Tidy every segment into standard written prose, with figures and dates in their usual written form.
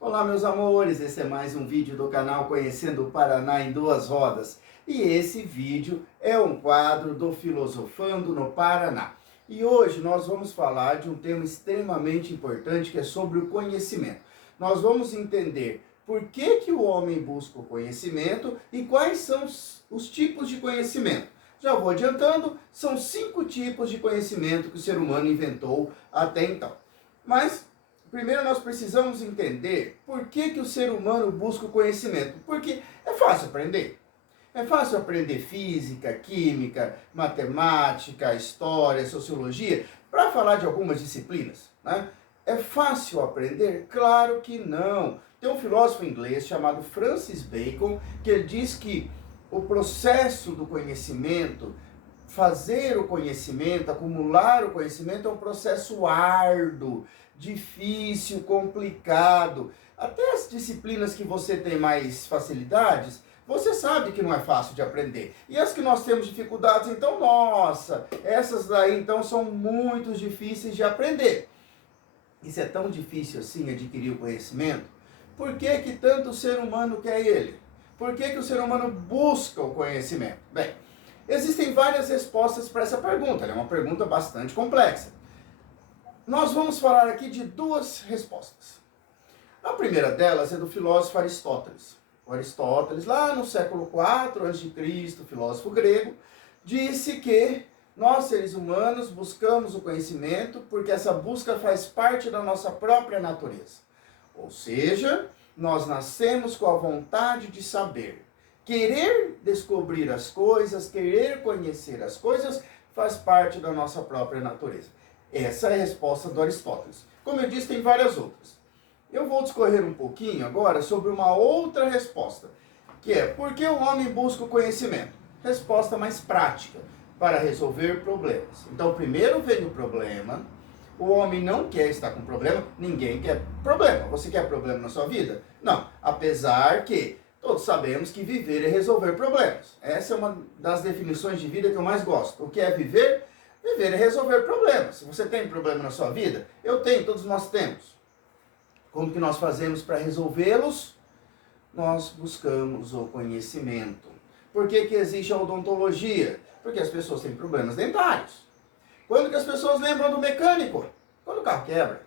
Olá, meus amores, esse é mais um vídeo do canal Conhecendo o Paraná em Duas Rodas. E esse vídeo é um quadro do Filosofando no Paraná. E hoje nós vamos falar de um tema extremamente importante que é sobre o conhecimento. Nós vamos entender por que o homem busca o conhecimento e quais são os tipos de conhecimento. Já vou adiantando, são 5 tipos de conhecimento que o ser humano inventou até então. Mas primeiro nós precisamos entender por que o ser humano busca o conhecimento. Porque é fácil aprender. É fácil aprender física, química, matemática, história, sociologia, para falar de algumas disciplinas, né? É fácil aprender? Claro que não. Tem um filósofo inglês chamado Francis Bacon que ele diz que o processo do conhecimento, fazer o conhecimento, acumular o conhecimento é um processo árduo, difícil, complicado. Até as disciplinas que você tem mais facilidades, você sabe que não é fácil de aprender. E as que nós temos dificuldades, então, nossa, essas daí então são muito difíceis de aprender. Isso é tão difícil assim, adquirir o conhecimento? Por que tanto o ser humano quer ele? Por que o ser humano busca o conhecimento? Bem, existem várias respostas para essa pergunta, é uma pergunta bastante complexa. Nós vamos falar aqui de 2 respostas. A primeira delas é do filósofo Aristóteles. O Aristóteles, lá no século IV a.C., filósofo grego, disse que nós, seres humanos, buscamos o conhecimento porque essa busca faz parte da nossa própria natureza. Ou seja, nós nascemos com a vontade de saber. Querer descobrir as coisas, querer conhecer as coisas, faz parte da nossa própria natureza. Essa é a resposta do Aristóteles. Como eu disse, tem várias outras. Eu vou discorrer um pouquinho agora sobre uma outra resposta, que é: por que o homem busca o conhecimento? Resposta mais prática, para resolver problemas. Então, primeiro vem o problema. O homem não quer estar com problema, ninguém quer problema. Você quer problema na sua vida? Não, apesar que todos sabemos que viver é resolver problemas. Essa é uma das definições de vida que eu mais gosto. O que é viver? Viver é resolver problemas. Se você tem problema na sua vida, eu tenho, todos nós temos. Como que nós fazemos para resolvê-los? Nós buscamos o conhecimento. Por que existe a odontologia? Porque as pessoas têm problemas dentários. Quando que as pessoas lembram do mecânico? Quando o carro quebra.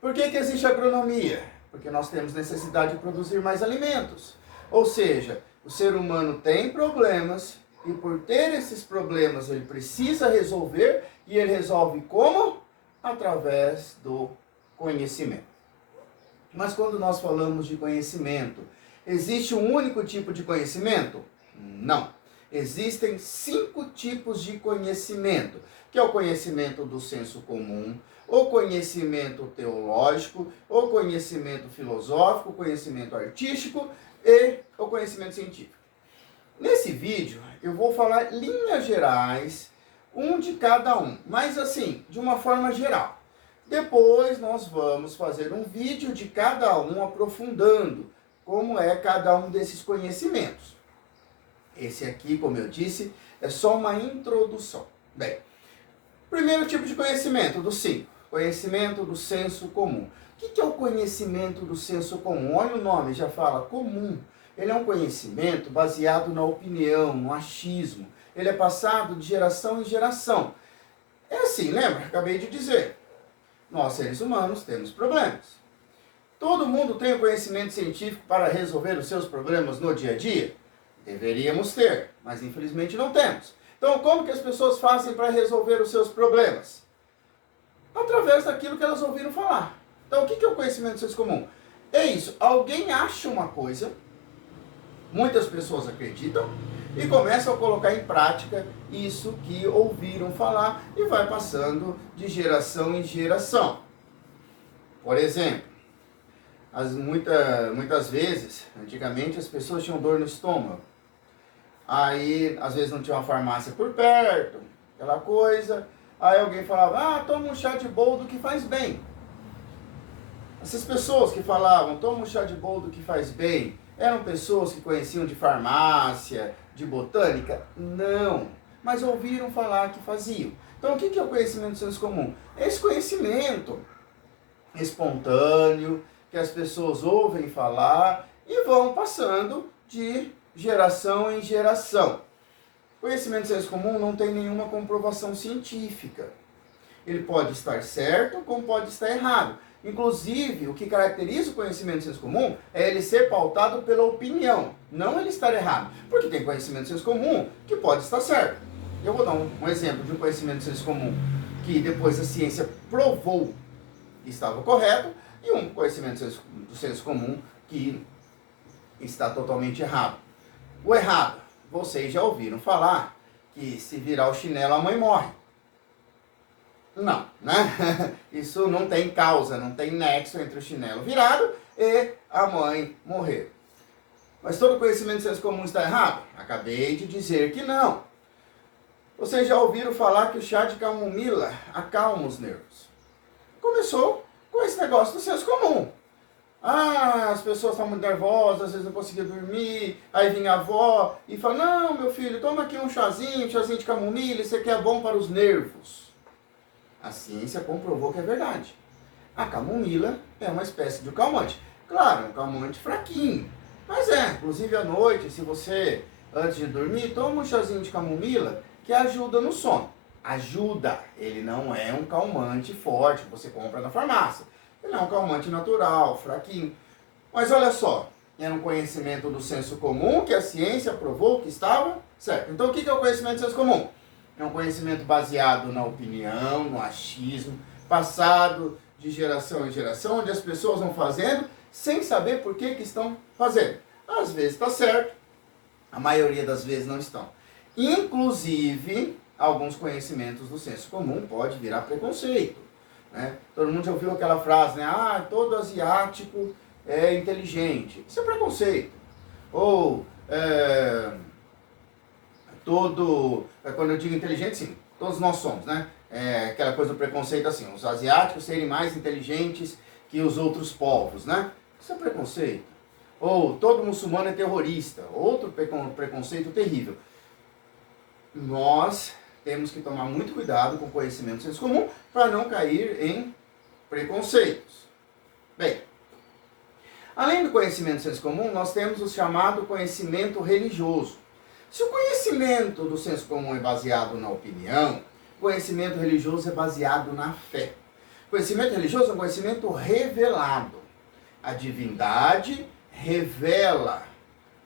Por que existe a agronomia? Porque nós temos necessidade de produzir mais alimentos. Ou seja, o ser humano tem problemas e por ter esses problemas ele precisa resolver, e ele resolve como? Através do conhecimento. Mas quando nós falamos de conhecimento, existe um único tipo de conhecimento? Não. Existem 5 tipos de conhecimento, que é o conhecimento do senso comum, o conhecimento teológico, o conhecimento filosófico, o conhecimento artístico e o conhecimento científico. Nesse vídeo eu vou falar linhas gerais, um de cada um, mas assim, de uma forma geral. Depois nós vamos fazer um vídeo de cada um aprofundando como é cada um desses conhecimentos. Esse aqui, como eu disse, é só uma introdução. Bem, primeiro tipo de conhecimento, dos 5. Conhecimento do senso comum. O que é o conhecimento do senso comum? Olha o nome, já fala comum. Ele é um conhecimento baseado na opinião, no achismo. Ele é passado de geração em geração. É assim, lembra? Acabei de dizer. Nós, seres humanos, temos problemas. Todo mundo tem o conhecimento científico para resolver os seus problemas no dia a dia? Deveríamos ter, mas infelizmente não temos. Então, como que as pessoas fazem para resolver os seus problemas? Através daquilo que elas ouviram falar. Então, o que é o conhecimento do senso comum? É isso, alguém acha uma coisa, muitas pessoas acreditam, e começam a colocar em prática isso que ouviram falar e vai passando de geração em geração. Por exemplo, muitas vezes, antigamente as pessoas tinham dor no estômago. Aí, às vezes não tinha uma farmácia por perto, aquela coisa. Aí alguém falava: toma um chá de boldo que faz bem. Essas pessoas que falavam, toma um chá de boldo que faz bem, eram pessoas que conheciam de farmácia, de botânica? Não, mas ouviram falar que faziam. Então, o que é o conhecimento do senso comum? É esse conhecimento espontâneo, que as pessoas ouvem falar e vão passando de geração em geração. Conhecimento de senso comum não tem nenhuma comprovação científica. Ele pode estar certo, como pode estar errado. Inclusive, o que caracteriza o conhecimento de senso comum é ele ser pautado pela opinião, não ele estar errado. Porque tem conhecimento de senso comum que pode estar certo. Eu vou dar um exemplo de um conhecimento de senso comum que depois a ciência provou que estava correto e um conhecimento do senso comum que está totalmente errado. O errado, vocês já ouviram falar que se virar o chinelo a mãe morre. Não, né? Isso não tem causa, não tem nexo entre o chinelo virado e a mãe morrer. Mas todo conhecimento de senso comum está errado? Acabei de dizer que não. Vocês já ouviram falar que o chá de camomila acalma os nervos? Começou com esse negócio do senso comum. Ah, as pessoas estão muito nervosas, às vezes não conseguiam dormir, aí vinha a avó e fala, não, meu filho, toma aqui um chazinho de camomila, isso aqui é bom para os nervos. A ciência comprovou que é verdade. A camomila é uma espécie de calmante. Claro, um calmante fraquinho. Mas inclusive à noite, se você, antes de dormir, toma um chazinho de camomila, que ajuda no sono. Ajuda. Ele não é um calmante forte que você compra na farmácia. Ele é um calmante natural, fraquinho. Mas olha só, era um conhecimento do senso comum que a ciência provou que estava certo. Então o que é o conhecimento do senso comum? É um conhecimento baseado na opinião, no achismo, passado de geração em geração, onde as pessoas vão fazendo sem saber por que estão fazendo. Às vezes está certo, a maioria das vezes não estão. Inclusive, alguns conhecimentos do senso comum pode virar preconceito. Né? Todo mundo já ouviu aquela frase, né? Ah, todo asiático é inteligente. Isso é preconceito. Ou quando eu digo inteligente, sim, todos nós somos, né? Aquela coisa do preconceito assim, os asiáticos serem mais inteligentes que os outros povos, né? Isso é preconceito. Ou todo muçulmano é terrorista, outro preconceito terrível. Nós temos que tomar muito cuidado com o conhecimento do senso comum para não cair em preconceitos. Bem, além do conhecimento do senso comum, nós temos o chamado conhecimento religioso. Se o conhecimento do senso comum é baseado na opinião, o conhecimento religioso é baseado na fé. O conhecimento religioso é um conhecimento revelado. A divindade revela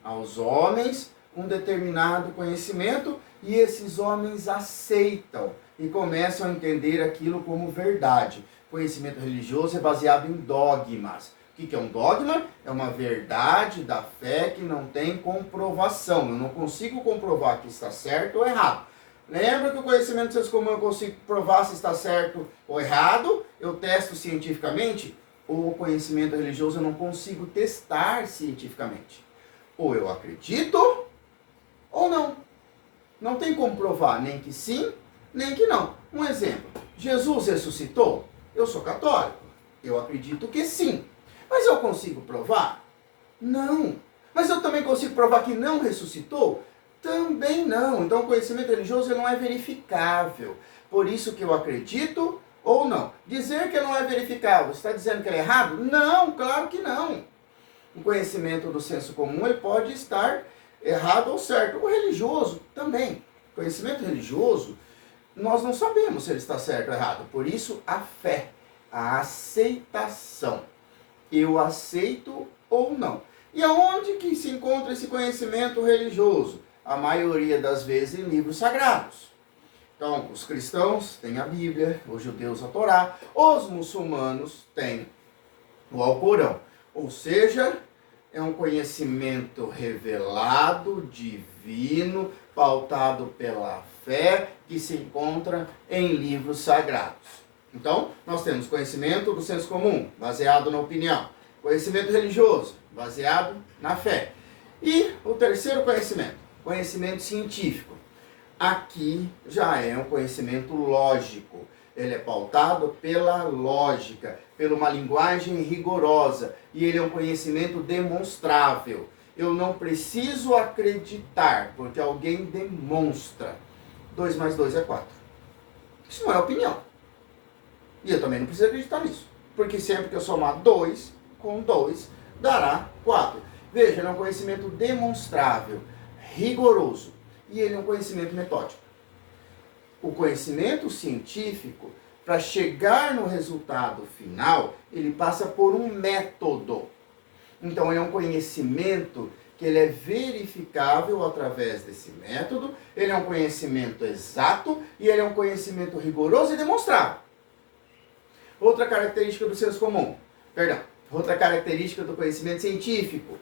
aos homens um determinado conhecimento e esses homens aceitam e começam a entender aquilo como verdade. O conhecimento religioso é baseado em dogmas. O que é um dogma? É uma verdade da fé que não tem comprovação. Eu não consigo comprovar que está certo ou errado. Lembra que o conhecimento do senso comum eu consigo provar se está certo ou errado? Eu testo cientificamente? O conhecimento religioso eu não consigo testar cientificamente. Ou eu acredito ou não. Não tem como provar nem que sim, nem que não. Um exemplo. Jesus ressuscitou? Eu sou católico. Eu acredito que sim. Mas eu consigo provar? Não. Mas eu também consigo provar que não ressuscitou? Também não. Então o conhecimento religioso ele não é verificável. Por isso que eu acredito ou não. Dizer que não é verificável, você está dizendo que ele é errado? Não, claro que não. O conhecimento do senso comum ele pode estar errado ou certo. O religioso também. O conhecimento religioso, nós não sabemos se ele está certo ou errado. Por isso, a fé, a aceitação. Eu aceito ou não. E aonde que se encontra esse conhecimento religioso? A maioria das vezes em livros sagrados. Então, os cristãos têm a Bíblia, os judeus a Torá, os muçulmanos têm o Alcorão. Ou seja, é um conhecimento revelado, divino, pautado pela fé, que se encontra em livros sagrados. Então, nós temos conhecimento do senso comum, baseado na opinião. Conhecimento religioso, baseado na fé. E o terceiro conhecimento, conhecimento científico. Aqui já é um conhecimento lógico. Ele é pautado pela lógica, por uma linguagem rigorosa. E ele é um conhecimento demonstrável. Eu não preciso acreditar, porque alguém demonstra. 2 mais 2 é 4. Isso não é opinião. E eu também não preciso acreditar nisso. Porque sempre que eu somar 2 com 2 dará 4. Veja, ele é um conhecimento demonstrável, rigoroso, e ele é um conhecimento metódico. O conhecimento científico, para chegar no resultado final, ele passa por um método. Então, ele é um conhecimento que ele é verificável através desse método, ele é um conhecimento exato e ele é um conhecimento rigoroso e demonstrável. Outra característica do senso comum, outra característica do conhecimento científico.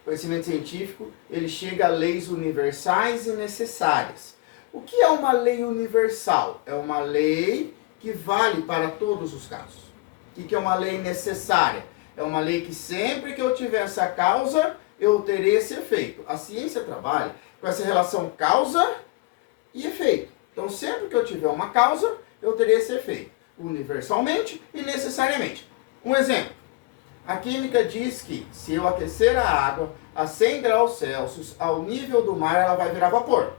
O conhecimento científico, ele chega a leis universais e necessárias. O que é uma lei universal? É uma lei que vale para todos os casos. O que é uma lei necessária? É uma lei que sempre que eu tiver essa causa, eu terei esse efeito. A ciência trabalha com essa relação causa e efeito. Então, sempre que eu tiver uma causa, eu terei esse efeito. Universalmente e necessariamente. Um exemplo. A química diz que se eu aquecer a água a 100 graus Celsius, ao nível do mar, ela vai virar vapor.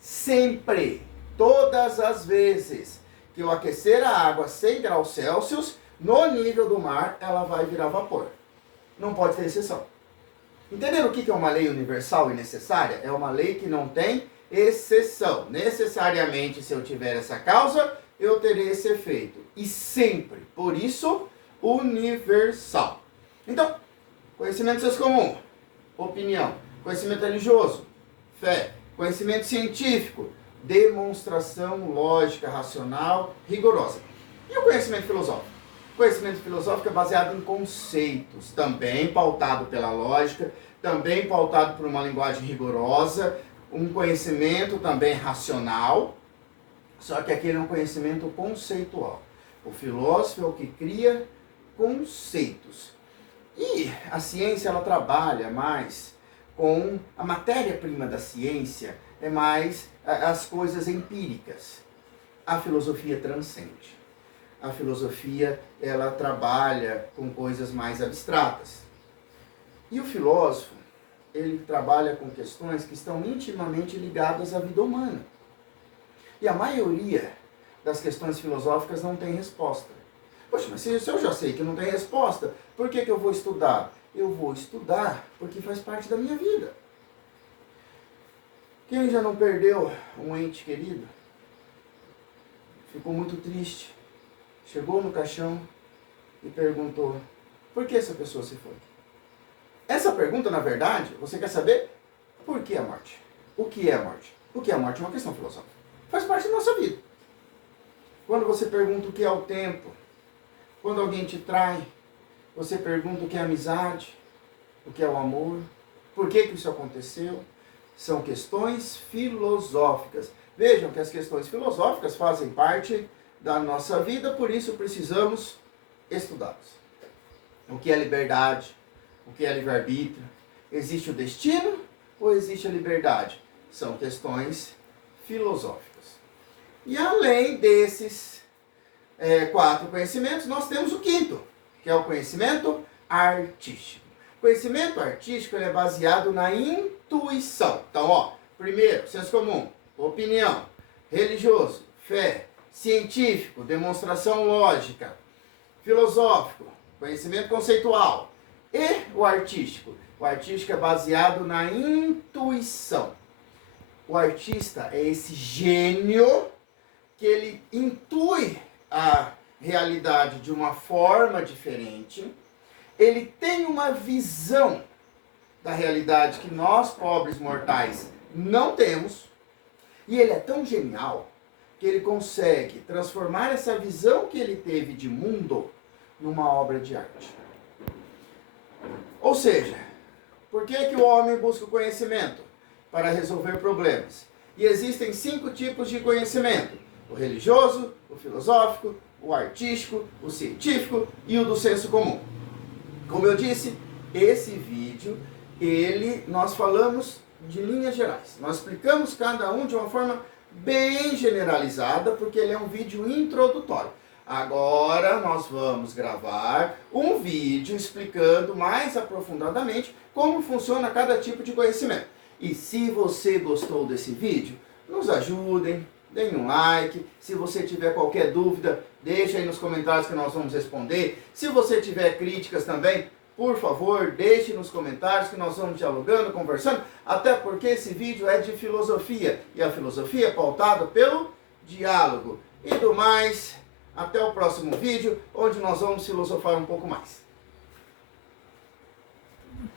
Sempre, todas as vezes que eu aquecer a água a 100 graus Celsius, no nível do mar, ela vai virar vapor. Não pode ter exceção. Entenderam o que é uma lei universal e necessária? É uma lei que não tem exceção. Necessariamente, se eu tiver essa causa, eu terei esse efeito. E sempre, por isso, universal. Então, conhecimento senso comum, opinião, conhecimento religioso, fé, conhecimento científico, demonstração lógica, racional, rigorosa. E o conhecimento filosófico? O conhecimento filosófico é baseado em conceitos, também pautado pela lógica, também pautado por uma linguagem rigorosa, um conhecimento também racional, só que aquele é um conhecimento conceitual. O filósofo é o que cria conceitos. E a ciência, ela trabalha mais com a matéria-prima da ciência, é mais as coisas empíricas. A filosofia transcende. A filosofia, ela trabalha com coisas mais abstratas. E o filósofo, ele trabalha com questões que estão intimamente ligadas à vida humana. E a maioria das questões filosóficas não tem resposta. Poxa, mas se eu já sei que não tem resposta, por que eu vou estudar? Eu vou estudar porque faz parte da minha vida. Quem já não perdeu um ente querido? Ficou muito triste. Chegou no caixão e perguntou, por que essa pessoa se foi? Essa pergunta, na verdade, você quer saber por que a morte? O que é a morte? O que é a morte é uma questão filosófica. Faz parte da nossa vida. Quando você pergunta o que é o tempo, quando alguém te trai, você pergunta o que é amizade, o que é o amor, por que isso aconteceu. São questões filosóficas. Vejam que as questões filosóficas fazem parte da nossa vida, por isso precisamos estudá-las. O que é liberdade? O que é livre-arbítrio? Existe o destino ou existe a liberdade? São questões filosóficas. E além desses 4 conhecimentos, nós temos o quinto, que é o conhecimento artístico. O conhecimento artístico ele é baseado na intuição. Então, primeiro, senso comum, opinião, religioso, fé, científico, demonstração lógica, filosófico, conhecimento conceitual e o artístico. O artístico é baseado na intuição. O artista é esse gênio que ele intui a realidade de uma forma diferente. Ele tem uma visão da realidade que nós, pobres mortais, não temos. E ele é tão genial que ele consegue transformar essa visão que ele teve de mundo numa obra de arte. Ou seja, por que o homem busca o conhecimento? Para resolver problemas. E existem 5 tipos de conhecimento: o religioso, o filosófico, o artístico, o científico e o do senso comum. Como eu disse, esse vídeo, nós falamos de linhas gerais. Nós explicamos cada um de uma forma bem generalizada, porque ele é um vídeo introdutório. Agora nós vamos gravar um vídeo explicando mais aprofundadamente como funciona cada tipo de conhecimento. E se você gostou desse vídeo, nos ajudem, deem um like. Se você tiver qualquer dúvida, deixa aí nos comentários que nós vamos responder. Se você tiver críticas também, por favor, deixe nos comentários que nós vamos dialogando, conversando, até porque esse vídeo é de filosofia, e a filosofia é pautada pelo diálogo. E do mais, até o próximo vídeo, onde nós vamos filosofar um pouco mais.